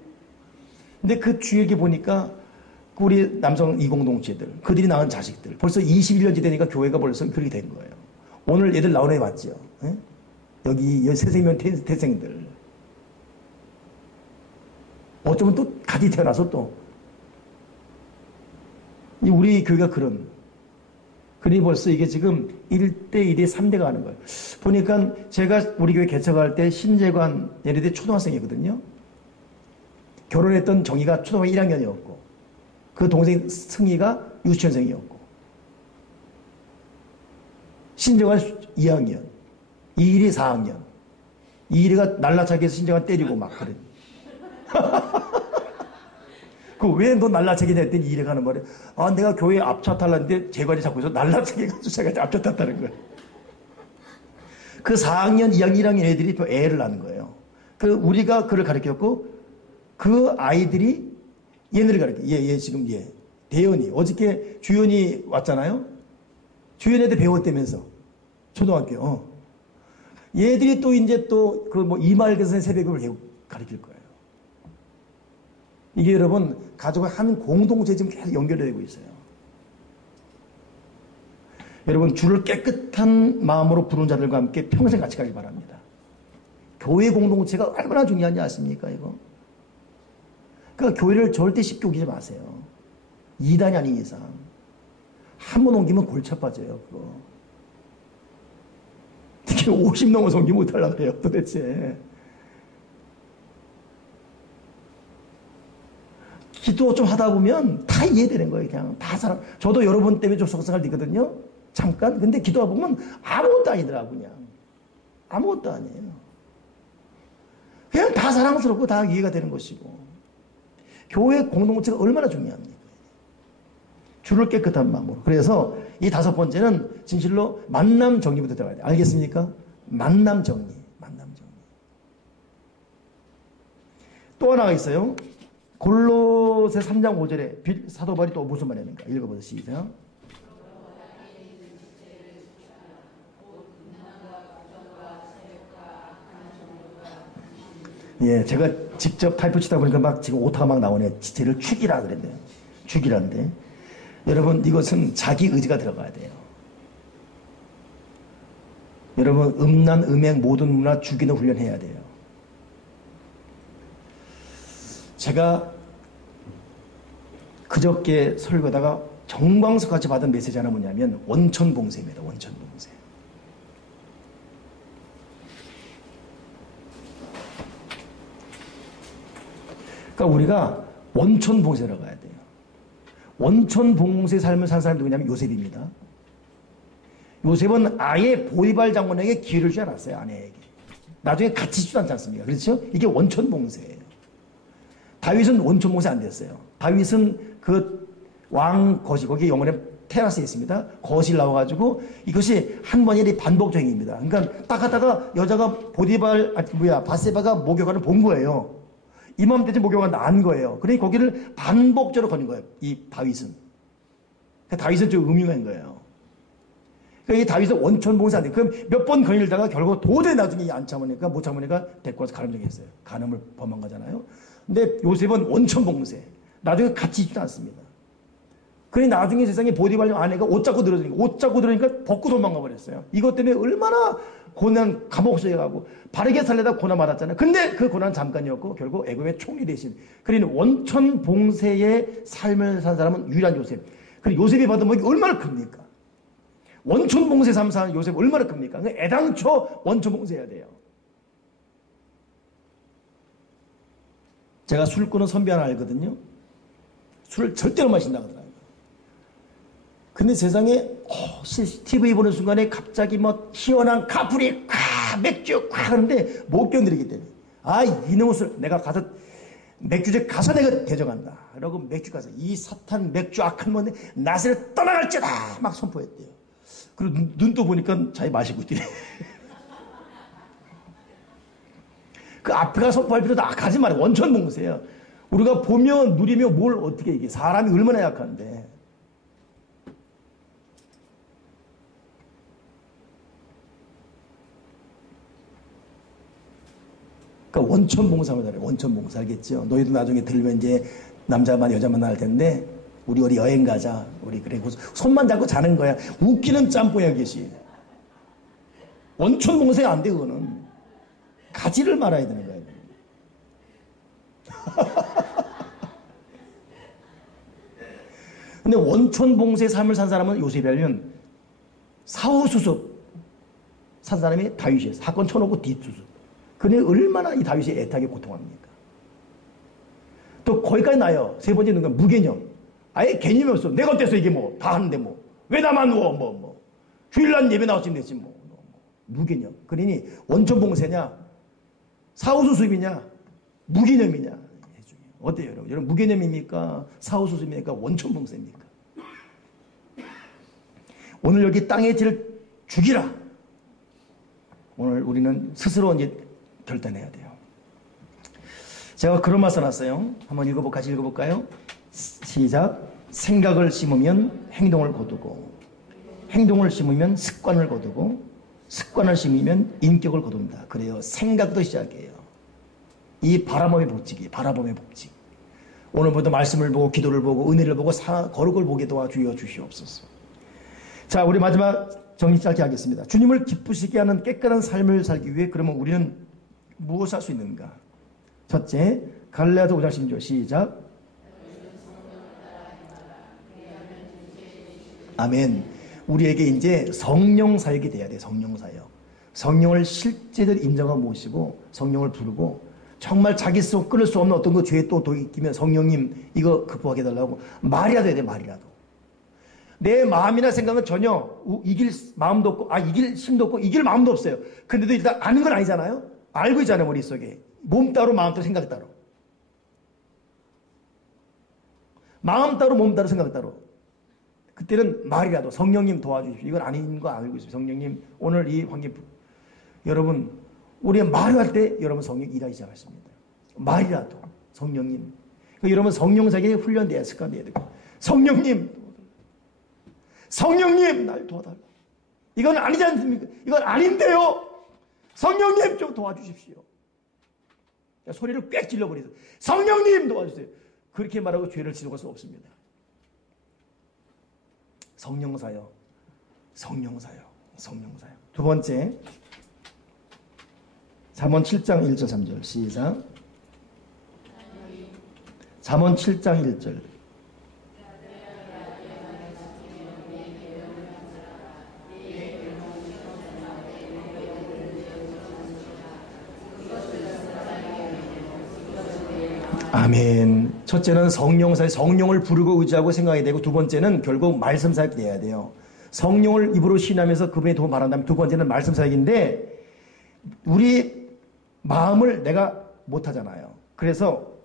근데 그 주위에 보니까 우리 남성 이공동체들 그들이 낳은 자식들 벌써 21년째 되니까 교회가 벌써 그렇게 된 거예요. 오늘 애들 나온 애 맞죠? 에? 여기 새생명 태생들 어쩌면 또 같이 태어나서 또 우리 교회가 그러니 벌써 이게 지금 1대 2대 3대가 하는 거예요. 보니까 제가 우리 교회 개척할 때 신재관 얘네들 초등학생이거든요. 결혼했던 정희가 초등학교 1학년이었고 그 동생 승희가 유치원생이었고 신재관 2학년 이일이 4학년 이일이가 날라차게 해서 신재관 때리고 막 그래. 그 왜 너 날라차게 했더니 이래 가는 말이야. 내가 교회 앞차 탈랐는데 재관이 자꾸 해서 날라차게 가지고 제가 앞차 탔다는 거예요. 그 4학년, 2학년, 1학년 애들이 또 애를 낳는 거예요. 우리가 그를 가르쳤고 그 아이들이 얘네를 가르쳐. 얘 지금 대현이. 어저께 주연이 왔잖아요. 주연이한테 배웠다면서. 초등학교. 얘들이 또 이제 또 이말교선 새벽을 가르칠 거예요. 이게 여러분 가족의 한 공동체 지금 계속 연결되고 있어요. 여러분 주를 깨끗한 마음으로 부른 자들과 함께 평생 같이 가길 바랍니다. 교회 공동체가 얼마나 중요한지 아십니까 이거? 그러니까 교회를 절대 쉽게 옮기지 마세요. 2단이 아닌 이상. 한 번 옮기면 골치 아파져요 그거. 특히 50 넘어서 옮기면 못하려고 그래요 도대체. 기도 좀 하다 보면 다 이해되는 거예요. 그냥 다 사랑. 저도 여러분 때문에 좀 속상할 때 있거든요. 잠깐. 근데 기도하다 보면 아무것도 아니더라고 그냥. 아무것도 아니에요. 그냥 다 사랑스럽고 다 이해가 되는 것이고. 교회 공동체가 얼마나 중요합니까? 주를 깨끗한 마음으로. 그래서 이 5번째는 진실로 만남 정리부터 들어가야 돼요. 알겠습니까? 만남 정리. 만남 정리. 또 하나가 있어요. 골로새 3장 5절에 사도 바울이 또 무슨 말입니까? 읽어보세요. 시작. 제가 직접 타이프 치다 보니까 막 지금 오타가 막 나오네. 지체를 죽이라 그랬네요. 죽이라는데. 여러분 이것은 자기 의지가 들어가야 돼요. 여러분 음란, 음행, 모든 문화 죽이는 훈련해야 돼요. 제가 그저께 설교다가 정광석같이 받은 메시지 하나 뭐냐면 원천 봉쇄입니다. 원천 봉쇄. 그러니까 우리가 원천 봉쇄로 가야 돼요. 원천 봉쇄 삶을 산 사람이 누구냐면 요셉입니다. 요셉은 아예 보디발 장군에게 기회를 주지 않았어요. 아내에게. 나중에 같이 주지 않지 않습니까? 그렇죠? 이게 원천 봉쇄예요. 다윗은 원천 봉쇄 안 됐어요. 다윗은 그 왕 거실, 거기 영어로 테라스에 있습니다. 거실 나와가지고 이것이 한 번이 반복적입니다. 그러니까 딱 하다가 여자가 바세바가 목욕하는 본 거예요. 이맘때쯤 목욕을 난 거예요. 그러니 거기를 반복적으로 거는 거예요. 이 다윗은. 그러니까 다윗은 좀 음흉한 거예요. 그러니까 이 다윗은 원천 봉쇄 안 돼. 그럼 몇 번 거닐다가 결국 도저히 나중에 안 참으니까 못 참으니까 데리고 와서 가늠 정했어요. 간음을 범한 거잖아요. 근데 요셉은 원천 봉쇄. 나중에 같이 있지도 않습니다. 그러니 나중에 세상에 보디발 아내가 옷 잡고 들어오니까 벗고 도망가 버렸어요. 이것 때문에 얼마나 고난, 감옥소에 가고 바르게 살려다 고난 받았잖아요. 근데 그 고난은 잠깐이었고 결국 애굽의 총리 대신. 그러니 원천 봉쇄의 삶을 산 사람은 유일한 요셉. 그리고 요셉이 받은 복이 얼마나 큽니까? 원천 봉쇄 삶 사는 요셉 얼마나 큽니까? 애당초 원천 봉쇄해야 돼요. 제가 술 끊은 선비 하나 알거든요. 술을 절대로 마신다고 하더라고요. 근데 세상에 TV 보는 순간에 갑자기 뭐 시원한 카프리 맥주 하는데 못 견디기 때문에 이놈의 술 내가 가서 맥주집 가서 내가 대정한다. 그러고 맥주 가서 이 사탄 맥주 악한 건데 나스를 떠나갈지다 막 선포했대요. 그리고 눈도 보니까 자기 마시고 있더래. 그 앞에 가서 선포할 필요도 가지 말아요. 원천 봉쇄야. 우리가 보며 누리며 뭘 어떻게 이게 사람이 얼마나 약한데. 그러니까 원천 봉사하면 돼. 원천 봉사 알겠죠? 너희도 나중에 들면 이제 남자만 여자만 할 텐데 우리 어디 여행 가자. 우리 그래 손만 잡고 자는 거야. 웃기는 짬뽕이야 그것이. 원천 봉쇄가 안 돼 그거는. 가지를 말아야 되는 거예요. 근데 원천 봉쇄 삶을 산 사람은 요셉이라면 사후수습 산 사람이 다윗이에요. 사건 쳐놓고 뒷수습. 그네 얼마나 이 다윗이 애타게 고통합니까? 또 거기까지 나요. 세 번째 누가 무개념. 아예 개념이 없어. 내가 어때서 이게 뭐 다 하는데 뭐 왜 나만 누워 주일날 예배 나왔으면 됐지 뭐. 무개념. 그러니 원천 봉쇄냐 사후수습이냐 무개념이냐. 어때요 여러분? 여러분 무개념입니까? 사후수습입니까? 원천 봉쇄입니까? 오늘 여기 땅의 질을 죽이라. 오늘 우리는 스스로 이제 결단해야 돼요. 제가 그런 말 써놨어요. 한번 같이 읽어볼까요? 시작. 생각을 심으면 행동을 거두고 행동을 심으면 습관을 거두고 습관을 심으면 인격을 거둔다. 그래요. 생각도 시작이에요. 이 바라봄의 복지기, 바라봄의 복지. 오늘부터 말씀을 보고 기도를 보고 은혜를 보고 거룩을 보게 도와주여 주시옵소서. 자, 우리 마지막 정리 짧게 하겠습니다. 주님을 기쁘시게 하는 깨끗한 삶을 살기 위해 그러면 우리는 무엇을 할 수 있는가? 첫째, 갈라디아서 5장 16절 시작. 아멘. 우리에게 이제 성령 사역이 돼야 돼. 성령 사역. 성령을 실제들 인정하고 모시고 성령을 부르고 정말 자기 스스로 끊을 수 없는 어떤 그 죄에 또 있기면 성령님 이거 극복하게 해달라고 말이라도 해야 돼. 말이라도. 내 마음이나 생각은 전혀 이길 마음도 없고 이길 힘도 없고 이길 마음도 없어요. 근데도 일단 아는 건 아니잖아요. 알고 있잖아요. 머릿속에. 몸 따로 마음 따로 생각 따로. 마음 따로 몸 따로 생각 따로. 그때는 말이라도 성령님 도와주십시오. 이건 아닌 거 알고 있어요. 성령님 오늘 이 환경 여러분 우리가 말할 때 여러분 성령 일하기 시작하십니다. 말이라도 성령님. 그러니까 여러분 성령사에게 훈련돼야 습관돼야 되고 성령님 날 도와달라. 이건 아니지 않습니까? 이건 아닌데요. 성령님 좀 도와주십시오. 소리를 꽥 질러버리세요. 성령님 도와주세요. 그렇게 말하고 죄를 지도할 수 없습니다. 성령사요. 두 번째, 잠언 7장 1절 3절 시작. 잠언 7장 1절. 아멘. 첫째는 성령사에 성령을 부르고 의지하고 생각해야 되고, 두 번째는 결국 말씀 사역이 돼야 돼요. 성령을 입으로 신하면서 그분의 도움을 바란다면 두 번째는 말씀 사역인데, 우리 마음을 내가 못하잖아요. 그래서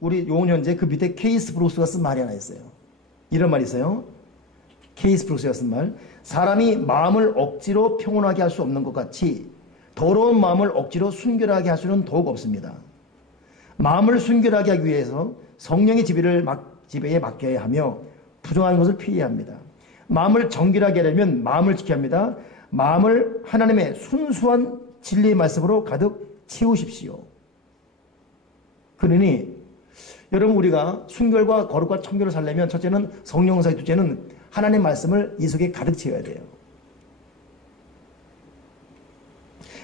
우리 용현재 그 밑에 케이스 브루스가 쓴 말이 하나 있어요. 이런 말이 있어요. 케이스 브루스가 쓴 말. 사람이 마음을 억지로 평온하게 할 수 없는 것 같이 더러운 마음을 억지로 순결하게 할 수는 더욱 없습니다. 마음을 순결하게 하기 위해서 성령의 지배에 맡겨야 하며 부정한 것을 피해야 합니다. 마음을 정결하게 하려면 마음을 지켜야 합니다. 마음을 하나님의 순수한 진리의 말씀으로 가득 채우십시오. 그러니 여러분, 우리가 순결과 거룩과 청결을 살려면 첫째는 성령사의, 둘째는 하나님의 말씀을 이 속에 가득 채워야 돼요.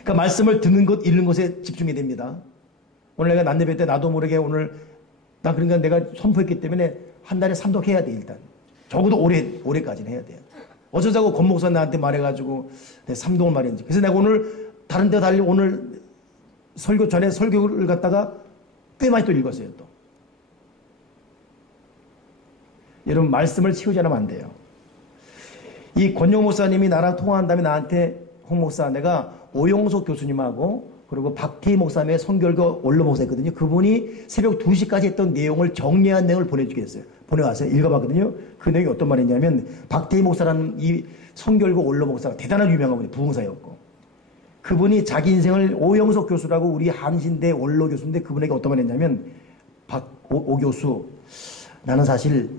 그러니까 말씀을 듣는 것, 읽는 것에 집중해야 됩니다. 오늘 내가 난데뵐 때 나도 모르게 그러니까 내가 선포했기 때문에 한 달에 3독 해야 돼, 일단. 적어도 올해까지는 해야 돼요. 어쩌자고 권목사 나한테 말해가지고 내 3독을 말했는지. 그래서 내가 오늘 다른 데 달리 오늘 설교 전에 설교를 갖다가 꽤 많이 또 읽었어요, 또. 여러분, 말씀을 채우지 않으면 안 돼요. 이 권영 목사님이 나랑 통화한 다음에 나한테, 홍 목사, 내가 오용석 교수님하고 그리고 박태희 목사님의 선결과 원로 목사였거든요. 그분이 새벽 2시까지 했던 내용을 정리한 내용을 보내주겠어요. 보내왔어요. 읽어봤거든요. 그 내용이 어떤 말이냐면, 박태희 목사라는 이 선결과 원로 목사가 대단한 유명한 분이 부흥사였고, 그분이 자기 인생을 오영석 교수라고 우리 한신대 원로 교수인데, 그분에게 어떤 말을 했냐면, 오 교수, 나는 사실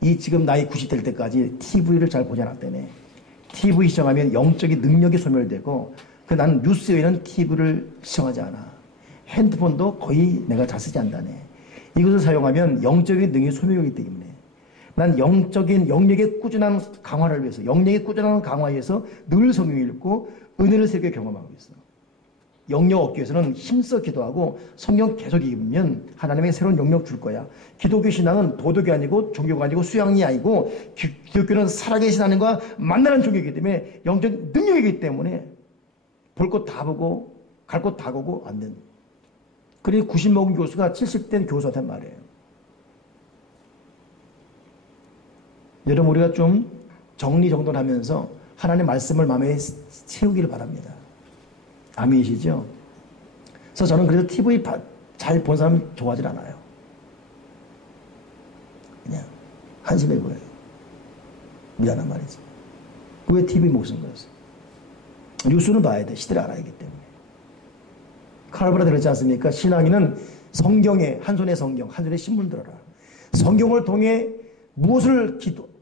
이 지금 나이 90 될 때까지 TV를 잘 보지 않았다네. TV 시청하면 영적인 능력이 소멸되고, 나는 뉴스 외에는 TV를 시청하지 않아. 핸드폰도 거의 내가 잘 쓰지 않다네. 이것을 사용하면 영적인 능력이 소멸되기 때문에 난 영적인 영역의 꾸준한 강화를 위해서, 영역의 꾸준한 강화에 위해서 늘 성경을 읽고 은혜를 새롭게 경험하고 있어. 영역 얻기 위해서는 힘써 기도하고 성경 계속 읽으면 하나님의 새로운 영역 줄 거야. 기독교 신앙은 도덕이 아니고 종교가 아니고 수양이 아니고, 기독교는 살아계신 하나님과 만나는 종교이기 때문에 영적 능력이기 때문에 볼 것 다 보고 갈 것 다 가고 안 된다. 그리고 90 먹은 교수가 70된 교수한테 말해요. 여러분, 우리가 좀 정리정돈하면서 하나님의 말씀을 마음에 채우기를 바랍니다. 아멘이시죠? 그래서 저는 그래도 TV 잘 본 사람 좋아하지 않아요. 그냥 한심해 보여요. 미안한 말이지. 왜 TV 목숨 거였어? 뉴스는 봐야 돼. 시대를 알아야 하기 때문에. 칼브라도 그렇지 않습니까? 신앙인은 성경에, 한 손에 성경, 한 손에 신문 들어라. 성경을 통해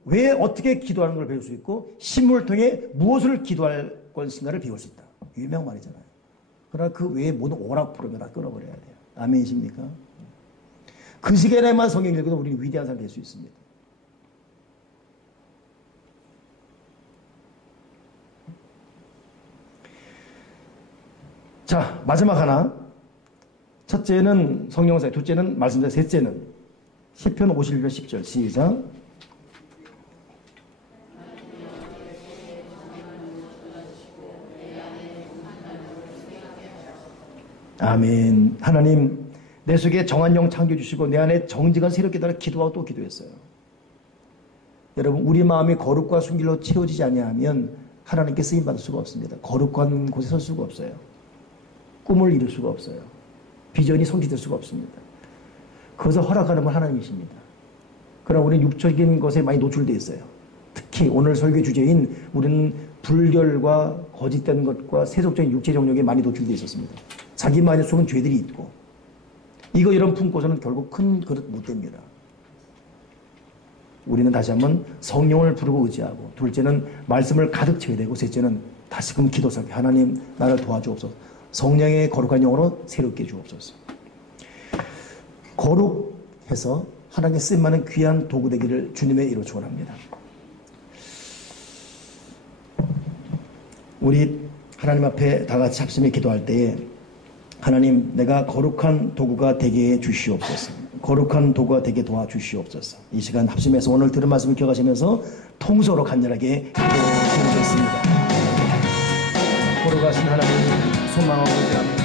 왜 어떻게 기도하는 걸 배울 수 있고, 신문을 통해 무엇을 기도할 것인가를 배울 수 있다. 유명한 말이잖아요. 그러나 그 외에 모든 오락 프로그램 다 끊어버려야 돼요. 아멘이십니까? 그 시간에만 성경 읽어도 우리는 위대한 사람이 될 수 있습니다. 자, 마지막 하나. 첫째는 성령사, 둘째는 말씀사, 셋째는 시편 51편 10절 시작. 아멘. 하나님, 내 속에 정한 영 창조해 주시고 내 안에 정직한 새롭게 달아 기도하고 또 기도했어요. 여러분, 우리 마음이 거룩과 순결로 채워지지 아니하면 하나님께 쓰임받을 수가 없습니다. 거룩한 곳에 설 수가 없어요. 꿈을 이룰 수가 없어요. 비전이 성취될 수가 없습니다. 그것을 허락하는 건 하나님이십니다. 그러나 우리는 육적인 것에 많이 노출되어 있어요. 특히 오늘 설교 주제인 우리는 불결과 거짓된 것과 세속적인 육체 정욕에 많이 노출되어 있었습니다. 자기만의 속은 죄들이 있고, 이거 이런 품고서는 결국 큰 그릇 못 됩니다. 우리는 다시 한번 성령을 부르고 의지하고, 둘째는 말씀을 가득 채워야 되고, 셋째는 다시금 기도하게, 하나님 나를 도와주옵소서. 성령의 거룩한 영으로 새롭게 주옵소서. 거룩해서 하나님께 쓰임받는 귀한 도구 되기를 주님의 이름으로 축원합니다. 우리 하나님 앞에 다 같이 합심해 기도할 때에 하나님, 내가 거룩한 도구가 되게 해 주시옵소서. 거룩한 도구가 되게 도와주시옵소서. 이 시간 합심해서 오늘 들은 말씀을 기억하시면서 통소로 간절하게 기도드리겠습니다. 거룩하신 하나님, 소망하고자